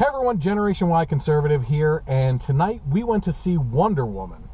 Hey everyone, Generation Y Conservative here, and tonight we went to see Wonder Woman.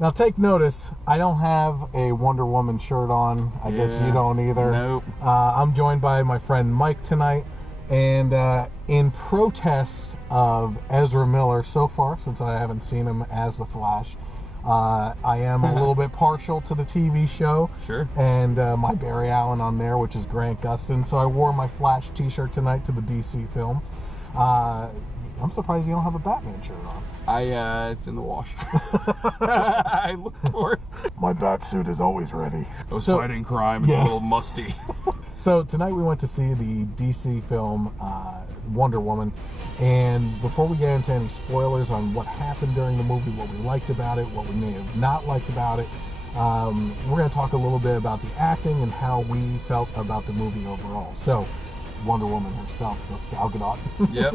Now take notice, I don't have a Wonder Woman shirt on. I guess you don't either. Nope. I'm joined by my friend Mike tonight, and in protest of Ezra Miller so far, since I haven't seen him as the Flash, I am a little bit partial to the TV show. Sure. And my Barry Allen on there, which is Grant Gustin. So I wore my Flash t-shirt tonight to the DC film. I'm surprised you don't have a Batman shirt on. It's in the wash. I looked for it. My bat suit is always ready. I was fighting crime. It's a little musty. So tonight we went to see the DC film Wonder Woman, and before we get into any spoilers on what happened during the movie, what we liked about it, what we may have not liked about it, we're going to talk a little bit about the acting and how we felt about the movie overall. So Wonder Woman herself, so Gal Gadot. Yep.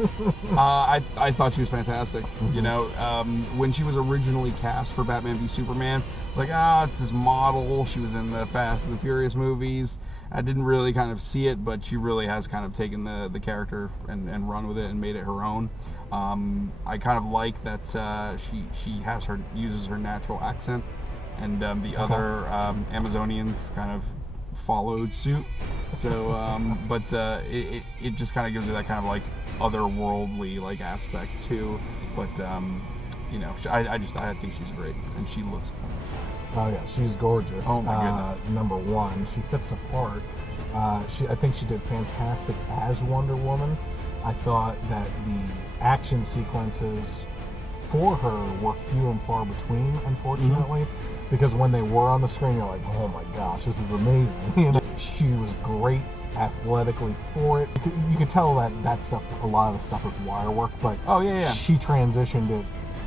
I thought she was fantastic. Mm-hmm. You know, when she was originally cast for Batman v Superman, it's like, it's this model. She was in the Fast and the Furious movies. I didn't really kind of see it, but she really has kind of taken the character and run with it and made it her own. I kind of like that she uses her natural accent, and the other Amazonians kind of followed suit. So but it just kind of gives you that kind of like otherworldly like aspect too. But you know, I think she's great, and she looks fantastic. Oh yeah, she's gorgeous. Oh my goodness. Number one, she fits the part. I think she did fantastic as Wonder Woman. I thought that the action sequences for her were few and far between, unfortunately. Mm-hmm. Because when they were on the screen, you're like, oh my gosh, this is amazing. You know, she was great athletically for it. You could tell that stuff, a lot of the stuff was wire work, but she transitioned it,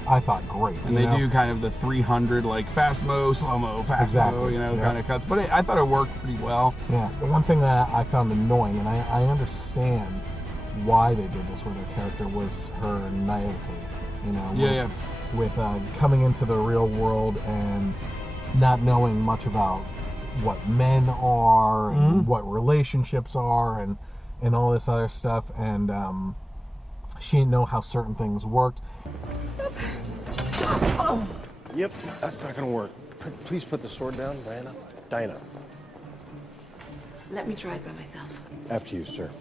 I thought, great. And they do kind of the 300, like fast-mo, slow-mo, fast-mo, you know, kind of cuts. But I thought it worked pretty well. Yeah, the one thing that I found annoying, and I understand why they did this with her character, was her naivety. You know, with coming into the real world and not knowing much about what men are and what relationships are and all this other stuff, and she didn't know how certain things worked. Yep, that's not gonna work. Please put the sword down, Diana. Diana. Let me try it by myself. After you, sir.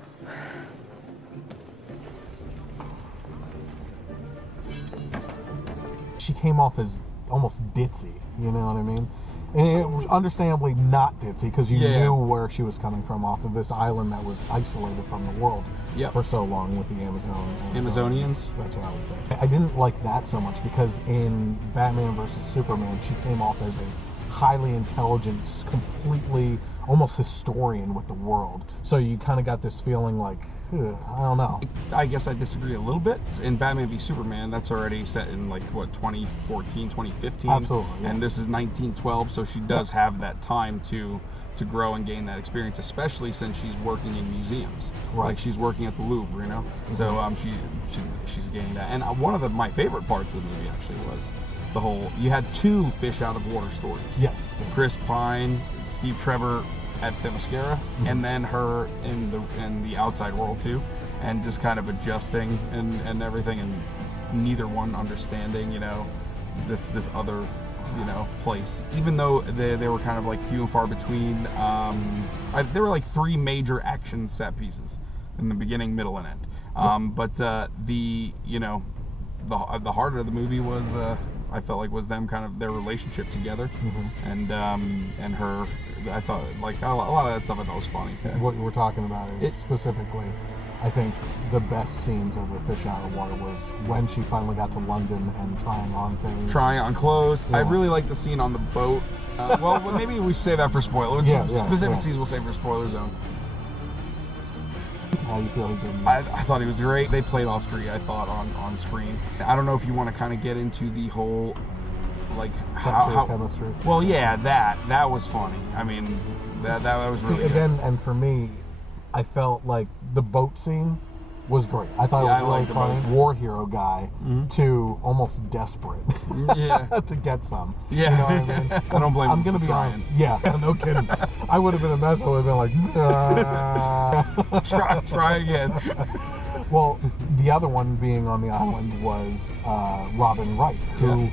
She came off as almost ditzy, you know what I mean? And it was understandably not ditzy, because you knew where she was coming from, off of this island that was isolated from the world for so long with the Amazonians. That's what I would say. I didn't like that so much, because in Batman vs. Superman, she came off as a highly intelligent, completely, almost historian with the world. So you kind of got this feeling like, I don't know. I guess I disagree a little bit. In Batman v Superman, that's already set in like, what, 2014, 2015? Absolutely. Yeah. And this is 1912, so she does have that time to grow and gain that experience, especially since she's working in museums. Right. Like, she's working at the Louvre, you know? Mm-hmm. So she's gaining that. And one of my favorite parts of the movie actually was the whole, you had two fish out of water stories. Yes. Chris Pine, Steve Trevor at Themyscira, and then her in the outside world too, and just kind of adjusting and everything, and neither one understanding, you know, this other, you know, place. Even though they were kind of like few and far between. There were like 3 major action set pieces in the beginning, middle, and end. But the heart of the movie was I felt like was them kind of their relationship together, and her. I thought like a lot of that stuff I thought was funny. What we're talking about is specifically, I think the best scenes of the fish out of water was when she finally got to London and trying on things. Trying on clothes. Yeah. I really like the scene on the boat. Well, maybe we save that for spoilers. Specific scenes we'll save for spoiler zone. How you feel he did? I thought he was great. They played off screen, I thought, on screen. I don't know if you want to kind of get into the whole, like, how chemistry. Well, yeah, that was funny. I mean, that was really good. Again, and for me, I felt like the boat scene was great. I thought it was really funny. War hero guy to almost desperate to get some. Yeah. You know what I mean? I don't blame him. I'm going to be honest. Yeah, no kidding. I would have been a mess. I would have been like, try again. Well, the other one being on the island was Robin Wright, who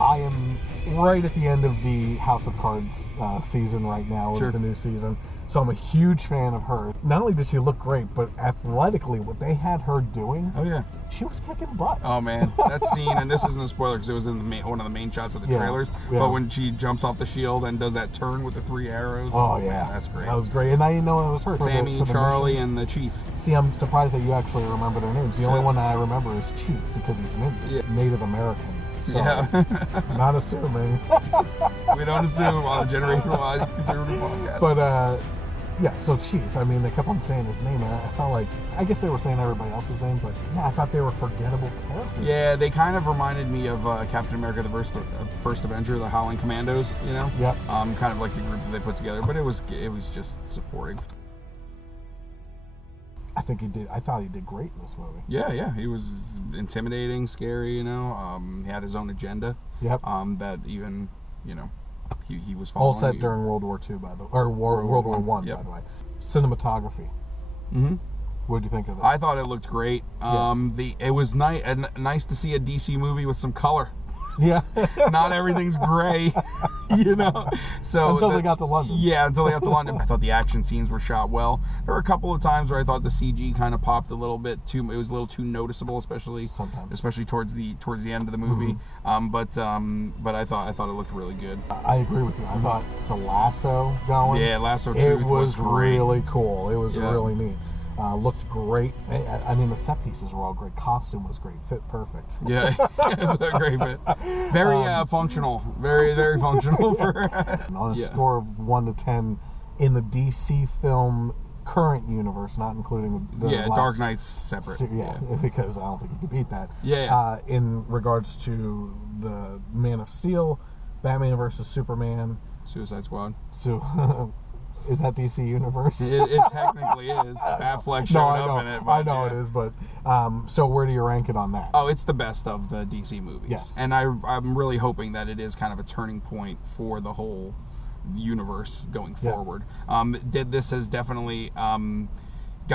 I am right at the end of the House of Cards season right now, with the new season. So I'm a huge fan of her. Not only did she look great, but athletically, what they had her doing, she was kicking butt. Oh man, that scene, and this isn't a spoiler because it was in the one of the main shots of the trailers. But when she jumps off the shield and does that turn with the 3 arrows, man, that's great. That was great, and I didn't know it was her. Sammy, Charlie, and the Chief. See, I'm surprised that you actually remember their names. The only one that I remember is Chief because he's an Indian, Native American. So, not assuming. We don't assume on a generation-wise conservative podcast. But, so Chief, I mean, they kept on saying his name, and I felt like, I guess they were saying everybody else's name, but I thought they were forgettable characters. Yeah, they kind of reminded me of Captain America, the First Avenger, the Howling Commandos, you know? Yeah. Kind of like the group that they put together, but it was just supporting. I thought he did great in this movie. Yeah, he was intimidating, scary, you know. He had his own agenda. Yep. That even, you know, he was following. All set during World War II, by the way, or World War I, by the way. Cinematography. What did you think of it? I thought it looked great. It was nice to see a DC movie with some color. Yeah. Not everything's gray, you know. So until they got to London. Yeah, until they got to London. I thought the action scenes were shot well. There were a couple of times where I thought the CG kind of popped a little bit too. It was a little too noticeable, especially towards the end of the movie. But I thought it looked really good. I agree with you. I thought the lasso going. Yeah, Lasso Truth was great. Really cool. It was really neat. Looked great. I mean, the set pieces were all great. Costume was great. Fit perfect. Yeah, it's a great fit. Very functional. Very, very functional. On a score of 1 to 10, in the DC film current universe, not including the Dark Knight's separate. Because I don't think you could beat that. In regards to the Man of Steel, Batman versus Superman, Suicide Squad. Is that DC Universe? It technically is. Affleck showed up in it. I know it is, but so where do you rank it on that? Oh, it's the best of the DC movies. Yes. And I'm really hoping that it is kind of a turning point for the whole universe going forward. This has definitely gotten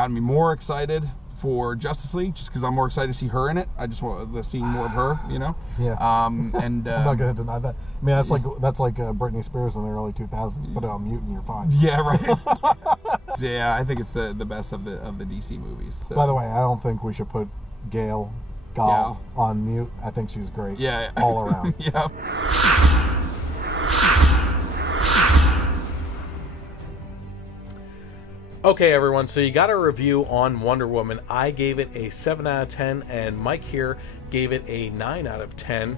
me more excited for Justice League, just because I'm more excited to see her in it. I just want seeing more of her, you know. Yeah. And I'm not gonna deny that. I mean, that's like Britney Spears in the early 2000s. Put it on mute and you're fine. Yeah, right. Yeah, I think it's the best of the DC movies. So. By the way, I don't think we should put Gal on mute. I think she's great. Yeah. All around. Yeah. Okay, everyone, so you got a review on Wonder Woman. I gave it a 7 out of 10, and Mike here gave it a 9 out of 10.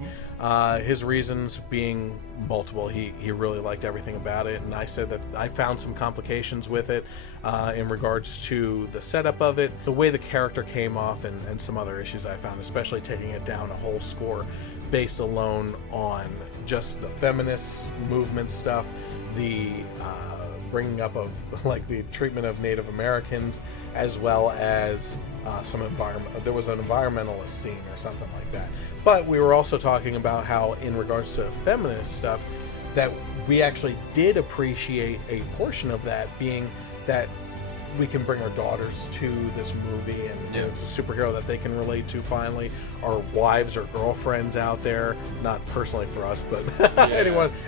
His reasons being multiple. He really liked everything about it, and I said that I found some complications with it in regards to the setup of it, the way the character came off, and some other issues I found, especially taking it down a whole score based alone on just the feminist movement stuff, the bringing up of like the treatment of Native Americans, as well as some environment. There was an environmentalist scene or something like that. But we were also talking about how, in regards to feminist stuff, that we actually did appreciate a portion of that, being that we can bring our daughters to this movie, and it's a superhero that they can relate to finally. Our wives or girlfriends out there, not personally for us, but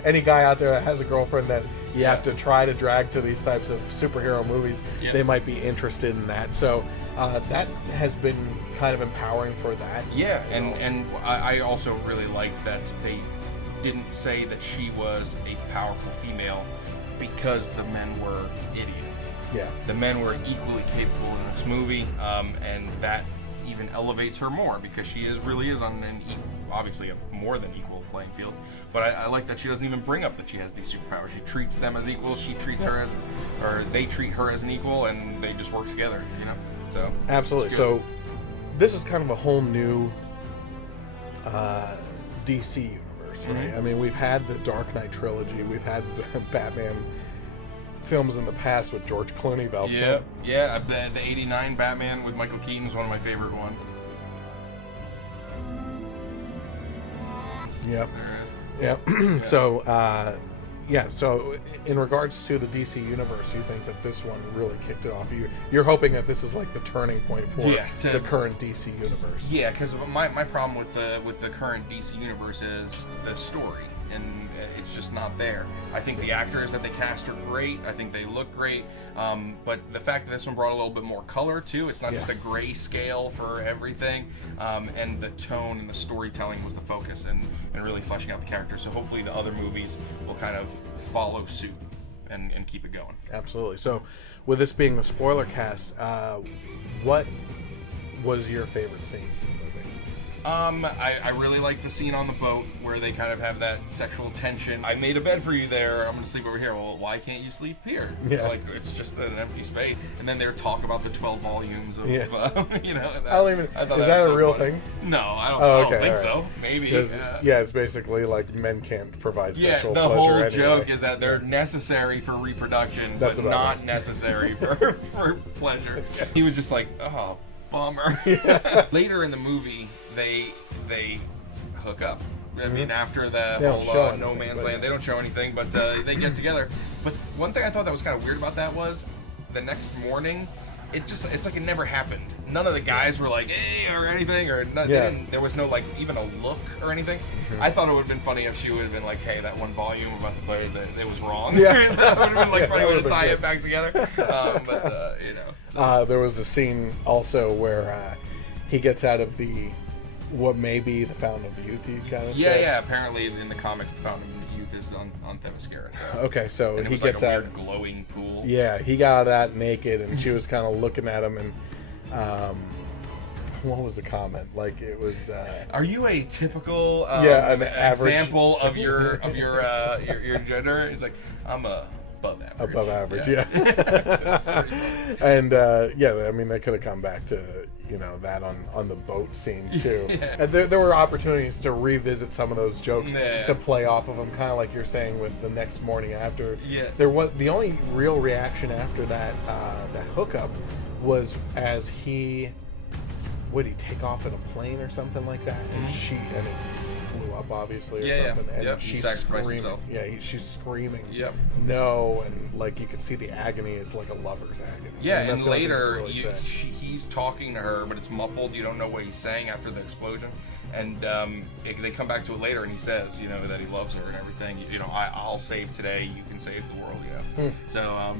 any guy out there that has a girlfriend that you have to try to drag to these types of superhero movies, they might be interested in that. So that has been kind of empowering for that. Yeah, and I also really like that they didn't say that she was a powerful female because the men were idiots. Yeah, the men were equally capable in this movie, and that even elevates her more because she really is on obviously a more than equal playing field. But I like that she doesn't even bring up that she has these superpowers. She treats them as equals. She treats her as, or they treat her as an equal, and they just work together. You know. So absolutely. So this is kind of a whole new DC universe, right? I mean, we've had the Dark Knight trilogy, we've had the Batman films in the past with George Clooney, Val Kilmer. Yeah. The '89 Batman with Michael Keaton is one of my favorite ones. Yep. There it is. Yep. So in regards to the DC universe, you think that this one really kicked it off? You're hoping that this is like the turning point for the current DC universe. Yeah, because my problem with the current DC universe is the story, and it's just not there. I think the actors that they cast are great. I think they look great. But the fact that this one brought a little bit more color too, it's not just a gray scale for everything, and the tone and the storytelling was the focus, and really fleshing out the characters. So hopefully the other movies will kind of follow suit and keep it going. Absolutely. So with this being the spoiler cast, what was your favorite scenes in the movie? I really like the scene on the boat where they kind of have that sexual tension. I made a bed for you there. I'm going to sleep over here. Well, why can't you sleep here? Yeah. Like, it's just an empty space. And then they talk about the 12 volumes of, Yeah. You know. I don't even. Is that a real thing? No, I Oh, don't okay, think all so. Maybe. Yeah, it's basically like men can't provide sexual the pleasure whole anyway. joke is that they're necessary for reproduction, That's but about not it. necessary for pleasure. He was just like, oh, bummer. Later in the movie, they hook up. I mean, after the They don't show whole anything, No Man's but Land, they don't show anything, but they get together. But one thing I thought that was kind of weird about that was the next morning, it's like it never happened. None of the guys were like, hey, or anything, or there was no, like, even a look or anything. I thought it would have been funny if she would have been like, hey, that one volume about the play, that it was wrong. Yeah. That would have been like funny that way to would've tie been it back together. But, you know. So. There was a scene also where he gets out of what may be the Fountain of Youth, you kind of said. Yeah. Apparently, in the comics, the Fountain of Youth is on Themyscira. So. Okay, so And it he was gets like a out. weird glowing pool. Yeah, he got out of that naked, and she was kind of looking at him, and what was the comment? Like, it was. Are you a typical an average example of your gender? It's like, I'm above average. Above average, yeah. That's pretty funny. And I mean, they could have come back to that on the boat scene too. And there were opportunities to revisit some of those jokes to play off of them, kind of like you're saying with the next morning after. Yeah. There was the only real reaction after that hookup was as would he take off in a plane or something like that, and he blew up obviously or something, and he she's sacrificed screaming. himself. She's screaming. Yep. No, and like you could see the agony is like a lover's agony. Yeah, that's and the only thing later really said. he's talking to her, but it's muffled. You don't know what he's saying after the explosion. And they come back to it later, and he says, that he loves her and everything. I'll save today. You can save the world. So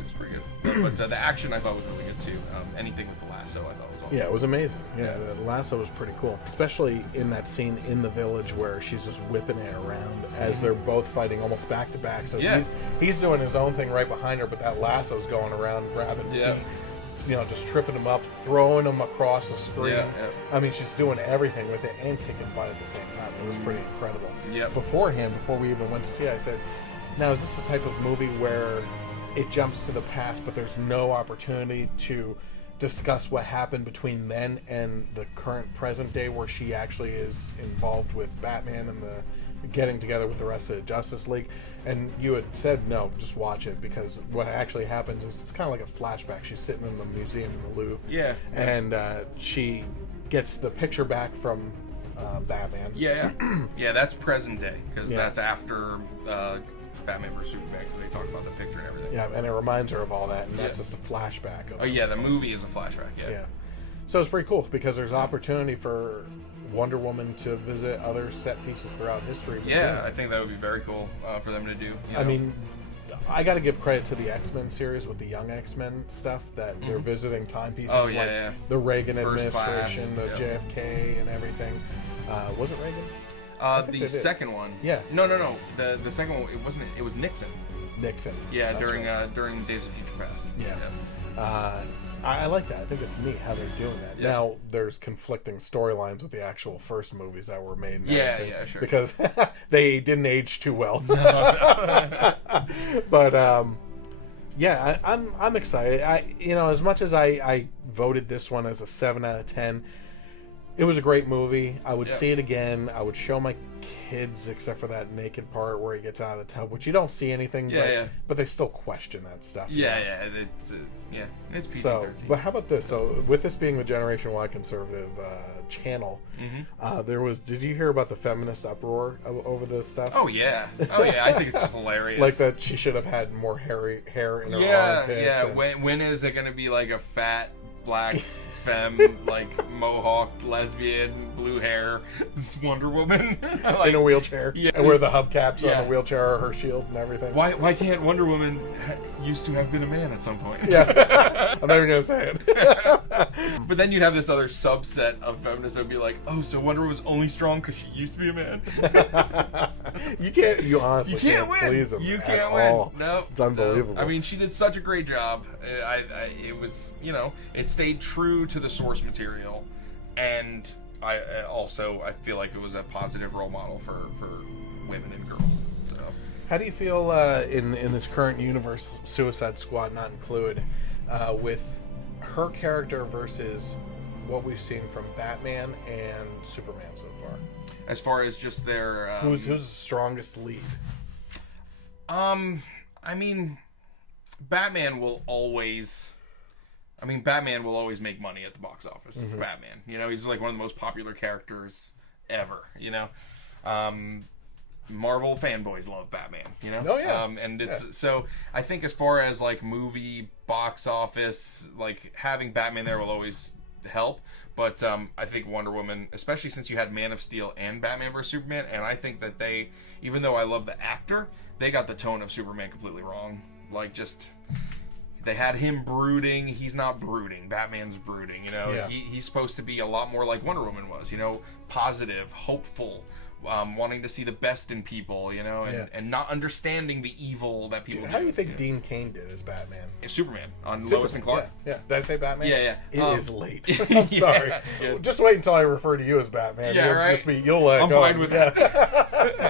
it's pretty good. But the action I thought was really good too. Anything with the lasso I thought was awesome. Yeah, it was amazing. Yeah, the lasso was pretty cool, especially in that scene in the village where she's just whipping it around as they're both fighting almost back to back. So he's doing his own thing right behind her, but that lasso's going around grabbing feet. Just tripping him up, throwing him across the screen. I mean, she's doing everything with it and kicking butt at the same time. It was pretty incredible. Before we even went to see it, I said, now is this the type of movie where it jumps to the past, but there's no opportunity to discuss what happened between then and the current present day, where she actually is involved with Batman and the getting together with the rest of the Justice League? And you had said no, just watch it, because what actually happens is it's kind of like a flashback. She's sitting in the museum in the Louvre, and she gets the picture back from Batman. That's present day, because that's after Batman vs Superman, because they talk about the picture and everything. And it reminds her of all that, and that's just a flashback of the movie is a flashback. So it's pretty cool, because there's opportunity for Wonder Woman to visit other set pieces throughout history. I think that would be very cool for them to do. I mean, I got to give credit to the X-Men series with the Young X-Men stuff, that they're visiting timepieces the Reagan First administration, class, the JFK and everything. Was it Reagan? The second one. No. The second one, it was Nixon. Nixon. Yeah, during Days of Future Past. I like that. I think it's neat how they're doing that. Now, there's conflicting storylines with the actual first movies that were made. Sure. Because they didn't age too well. But, yeah, I'm excited. As much as I voted this one as a 7 out of 10, it was a great movie. I would see it again. I would show my kids, except for that naked part where he gets out of the tub, which you don't see anything, but they still question that stuff. It's PG-13. So, but how about this? So, with this being the Generation Y conservative channel, did you hear about the feminist uproar over this stuff? Oh yeah, I think it's hilarious. Like that she should have had more hair in her armpits. Yeah. When is it going to be like a fat black femme, like mohawk lesbian, blue hair, it's Wonder Woman like, in a wheelchair, and where the hubcaps on the wheelchair are her shield and everything? Why can't Wonder Woman used to have been a man at some point? Yeah, I'm never gonna say it. But then you'd have this other subset of feminists that would be like, oh, so Wonder Woman's only strong because she used to be a man. You honestly can't win. Please them. You can't win. All. No, it's unbelievable. I mean, she did such a great job. It was, it stayed true to the source material, and I feel like it was a positive role model for women and girls. So, how do you feel in this current universe, Suicide Squad not included, with her character versus what we've seen from Batman and Superman so far? As far as just their who's the strongest lead? I mean, Batman will always make money at the box office. It's Batman. He's like one of the most popular characters ever. Marvel fanboys love Batman. Oh yeah. And it's so I think as far as like movie box office, like having Batman there will always help. But I think Wonder Woman, especially since you had Man of Steel and Batman vs Superman, and I think that they, even though I love the actor, they got the tone of Superman completely wrong. Like just. They had him brooding. He's not brooding. Batman's brooding. He's supposed to be a lot more like Wonder Woman was. Positive, hopeful, wanting to see the best in people. And not understanding the evil that people. How do you think Dean Cain did as Batman? Superman on Lois and Clark. Yeah. Did I say Batman? Yeah. It is late. I'm sorry. Yeah. Just wait until I refer to you as Batman. Yeah, right. I'm fine with that.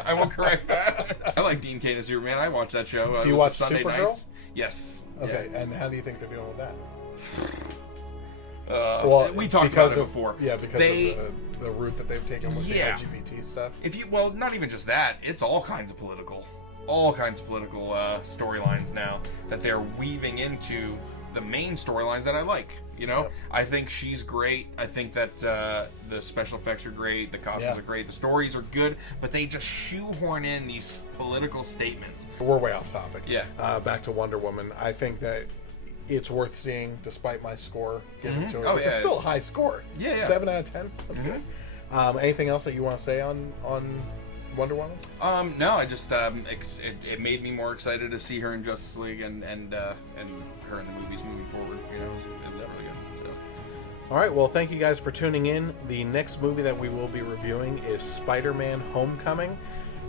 I will correct that. I like Dean Cain as Superman. I watch that show. Do you watch Sunday Supergirl? nights? Yes. Okay, and how do you think they're doing with that? We talked about it before. Yeah, because of the route that they've taken with the LGBT stuff. Not even just that. It's all kinds of political storylines now that they're weaving into the main storylines that I like. Yep. I think she's great. I think that the special effects are great. The costumes are great. The stories are good, but they just shoehorn in these political statements. We're way off topic. Yeah. Back to Wonder Woman. I think that it's worth seeing, despite my score given to it. Oh, it's still a high score. Yeah. 7 out of 10. That's good. Anything else that you want to say on Wonder Woman? No, I just it made me more excited to see her in Justice League and her in the movies moving forward. It was really good. So. All right, well, thank you guys for tuning in. The next movie that we will be reviewing is Spider-Man: Homecoming,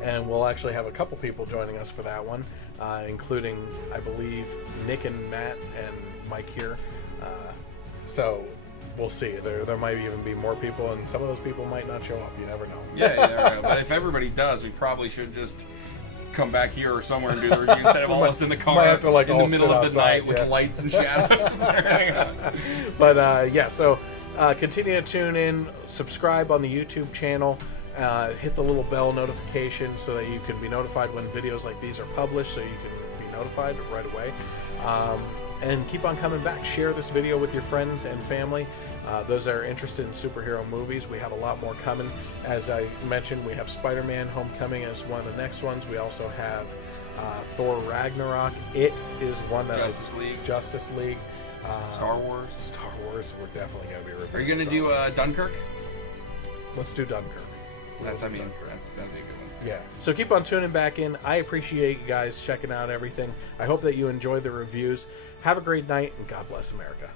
and we'll actually have a couple people joining us for that one, including, I believe, Nick and Matt and Mike here. So we'll see. There might even be more people, and some of those people might not show up. You never know. Yeah, but if everybody does, we probably should just come back here or somewhere and do the review instead of all of us in the car have to, in the middle of the night with lights and shadows. But so continue to tune in, subscribe on the YouTube channel, hit the little bell notification so that you can be notified when videos like these are published, so you can be notified right away. And keep on coming back. Share this video with your friends and family. Those that are interested in superhero movies, we have a lot more coming. As I mentioned, we have Spider-Man: Homecoming as one of the next ones. We also have Thor: Ragnarok. It is one that Justice League. Star Wars. Star Wars. We're definitely going to be reviewing. Are you going to do Dunkirk? Let's do Dunkirk. That'd be a good one. Yeah. So keep on tuning back in. I appreciate you guys checking out everything. I hope that you enjoy the reviews. Have a great night, and God bless America.